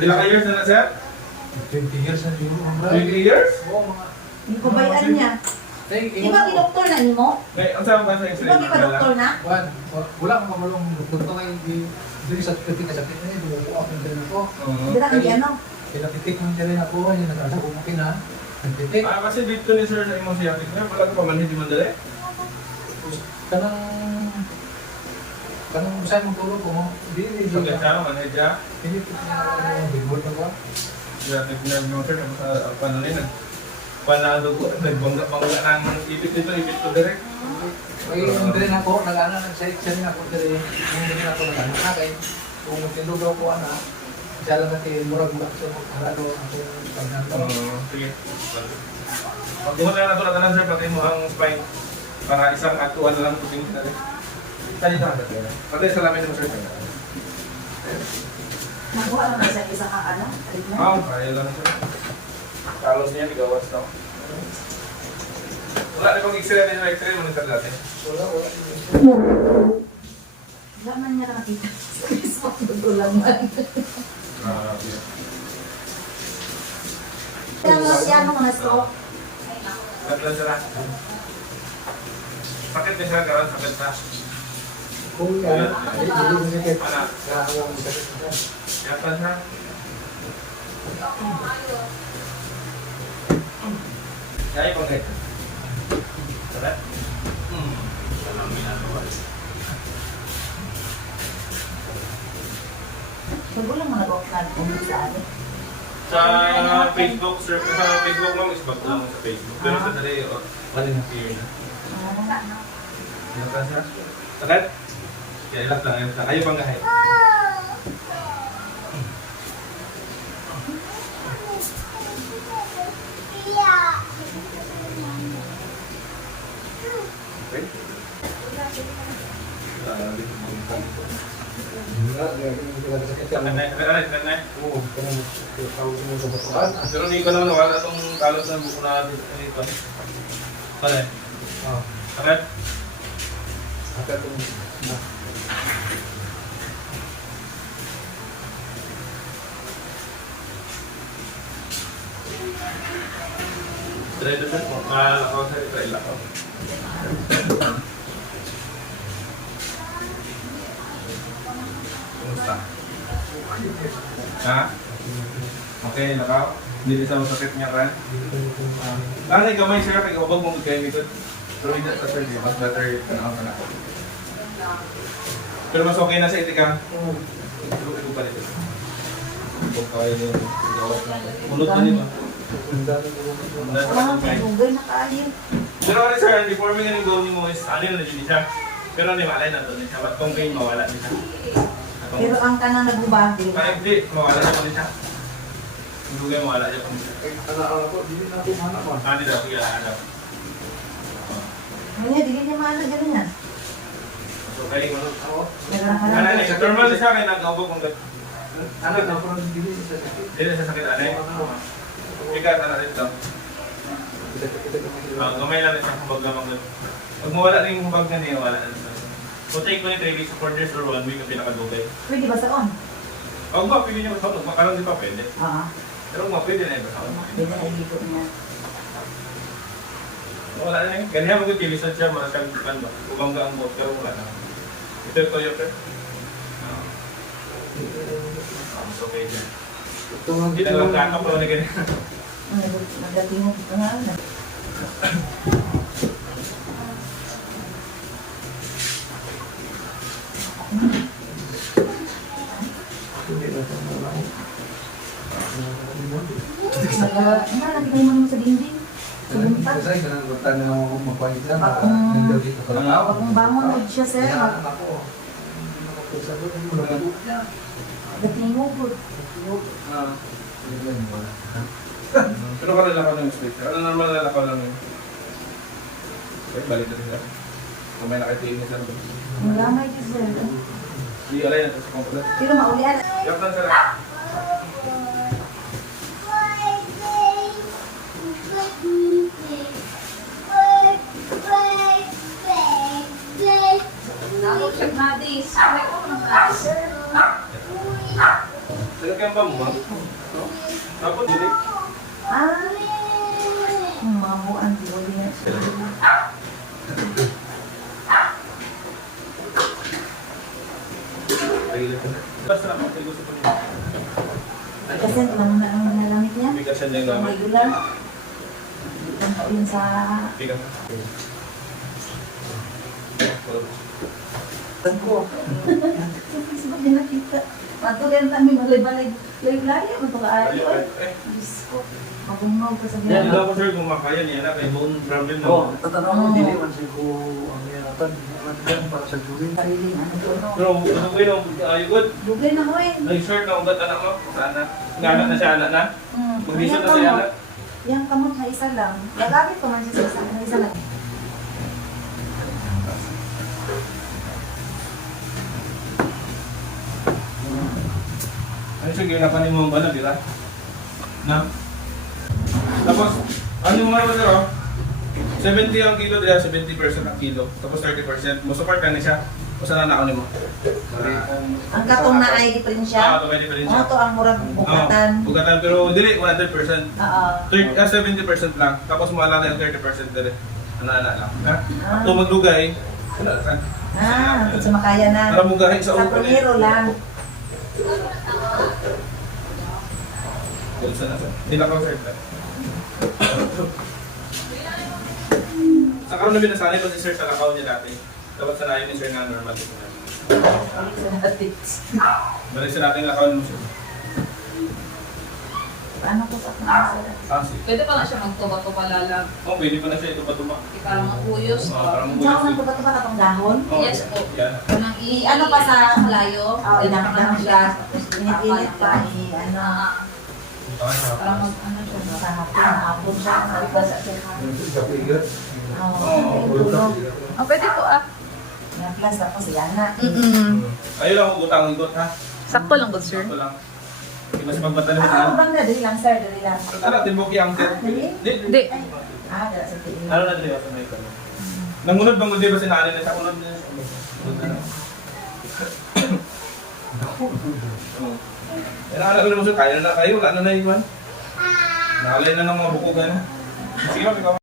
Ilang years na sir? 20 years na siguro. 20 years? Oo, mga... Yung kabayan niya. Di ba kinoktor na ni mo? May, ang saan ba sa Di x-ray? ba doktor na? Wala akong kamalong doktor pa ngayon. Dili sa kritik ka sakit na yun. Bumuko ako ng rin ako. Di ba kang ano? Pinapitik ng rin ako. Yung nagkasa ko makin ha. Nagpitik. Ah, kasi dito ni sir na imong siyatik niya, wala ka pa man hindi mandali? Kanang saan mong tulog ko mo? Hindi Pagkat siya, manhid siya. Pinitik niya ako. Billboard na ba? Siyatik niya yung sir, sa panalinan. Panalo ko, nagbangga ng ibit to direct. Ay, yung din ako, nag-ano, nag-site rin ako din. Yung din ako nag-ano na kay kung tindog ako siya lang natin murag ba so harado ako pagnato. Sige. Pagbuhat na nato na sir, pati mo ang spine para isang atuan na lang puting na rin. Saan ito natin? Pati salamin mo sir. Nakuha naman sa isa kang ano? Treatment? Kaya lang sir. Kalos niya, bigawas na. Wala na pang x-ray din yung x-ray mo nito natin. Wala. Wala man niya nakakita sa Facebook. Dudulang man. Kaya nga siya ano mga stroke. Katlan sila. Sakit din siya karon, sakit na. Kung yan, hindi mo sakit. Ano? Kaya mo sakit na. Katlan siya. Kaya ipang kahit. Sakit? Alam mo ginagawa. Magulang mga doktor kung sa ano. Sa Facebook, sir, sa Facebook lang, is bago lang sa Facebook. Pero sa dali, wala na fear na. Ilang siya? Sakit? Kaya ilang lang yun. Kayo pang gahay. Okay? Sakit na. Oo, kanang tawag mo sa batuan. Pero hindi ko naman wala itong talos na buko na dito. Pala eh. Sakit? Sakit yung Try to sir. Lakaw sir. Try lakaw. Kumusta? Ha? Okay, lakaw. Hindi sa masakit niya kan? Nanay kamay sir, kaya ubag mong kayo ikot. Pero hindi sa sir, mas better tanaw ka na. Pero mas okay na sa itika. Ito pa rin. Huwag kayo yung gawat lang. Mulot na di ba? Wala kang tugay na kaalim. Pero ano sir, before we ganun gawin mo is ano na din siya. Pero ano malay na to din siya. Ba't kung kayo mawala din siya? Pero ang kanang nagbubahagi. Parang hindi, mawala na pa din siya. Hindi kayo mawala siya pa din siya. anak ko, hindi na ako manap ah. Hindi daw, sige lang, alam. Ngayon, hindi niya maala gano'n yan. So kayo mo. Nagkakaroon. Normal na siya kayo nag-aubog kung gano'n. Anak na parang hindi sa sakit. Hindi na siya sakit anay. Ikaw, ano rin ito. Gamay lang siya kung bag lamang gano'n. Pag mawala na yung bag na niya, wala na siya. So take mo yung 3 weeks, 4 days or 1 week ang pinakadugay. Pwede ba sa on? Huwag ba, pwede niyo matawag. Makaroon di pa pwede. Oo. Pero kung pwede na iba. Pwede na ilito niya. Wala na yun. Ganyan mo kung kilisod siya, marasang kan ba? Bubangga ang boat, pero wala na. Ito yung Toyota. Mas okay dyan. Hindi na lang kakap, wala na ganyan. Nagdating mo ito nga. Hindi na ito malaki. Lagi kayo mo sa dinding. Sumumpat. Kasi ganun ko tayo na ako magpahit lang. Bakong- Nandaw dito ka lang. Kung bangon mo siya sir, Kaya ako. Nakapisa doon. Hindi mo nalagot niya. dating mo po. Hindi ba yun wala? Pero kalalakaw ng space. Ano normal lalakaw lang yun? Okay, balik na rin siya. Kung may nakitiing na siya. Magamay siya sir. Hindi, alay na ito sa computer. Pero maulian. Yup lang sila. Nakot siya, Madis. Ay, ko naman. Sige ang ba mo, ma'am? No? Dapat dili. Mga buwan, di ko din na siya. Basta na, kung gusto ko niya. Kasi lang na ang nalamit niya. Bigas yan yung Ang gamit. regular. Ang yun sa... Bigas. Tangko. Sabag din nakita. Matuloy kami malay-balay. Layo-layo. Ito ka ayo. Diyos ko. Magumaw ka sa Hindi ginagawa. daw ko sir kung makaya niya na kay bone problem na. Oh, tatanaw mo dili man siya ko ang yanatan. Yan para sa jury. Sariling ano doon. no? Pero ano ko yun, ayun. Dugay na ko eh. Nag-short na ugat anak mo. Sana. Nganak na siya anak na. Mag-vision na siya anak. Yang kamot na isa lang. Gagamit ko man siya sa isa. Na isa lang. Ano siya ginapan mo ba na, di ba? Na? Tapos, ano mo naman sir, oh? 70 ang kilo, diya 70% ang kilo. Tapos 30%. Mo support lang na siya. O saan na mo? Ang katong na ay diferensya. ito pwede pa rin Ano siya. to ang murag bukatan. Bugatan, pero dili 100%. Oo. 70% lang. Tapos maalala yung 30% dili. Ano-ano lang. Ha? Ah. Kung maglugay, wala lang. Ito sa makaya na. Para mugahin sa Sa open. primero lang. Bulsa na sir. Nilakaw sir. Sa karoon na binasanay ko si sir sa lakaw niya dati. Dapat sanayin ni sir na normal. Balik sa natin. Balik sa natin lakaw mo sir. Paano ko sa kanila? Ah, sige. Pwede pa lang siya magtuba-tuba lalag. Oh, pwede pa na siya ito patuma. Parang magkuyos. Parang Diyan ko nang tuba-tuba katong dahon. Yes po. Yan. Parang Ano pa sa layo. Inakdang siya. Init-init pa. Ano. Parang mag ano siya. Sa hapon siya. Nagbasa siya. Oo. Tulog. Oh, pwede po ah. Na-plus ako si Yana. Ayun lang, utang igot ha. Sakto lang good sir. Ito lang. Hindi mas magbatalin mo Ano na. bang na? Dali lang sir. Dali lang. Ano, timbok yung sir. Dali? Hindi. Dala sa tiin. Ano na dito sa may kano? Nangunod bang di ba sinali na sa unod niya? Ano anak ko naman sir, kaya na kayo, wala na na iwan. Nakalay na ng mga buko gano'n. Sige, ikaw.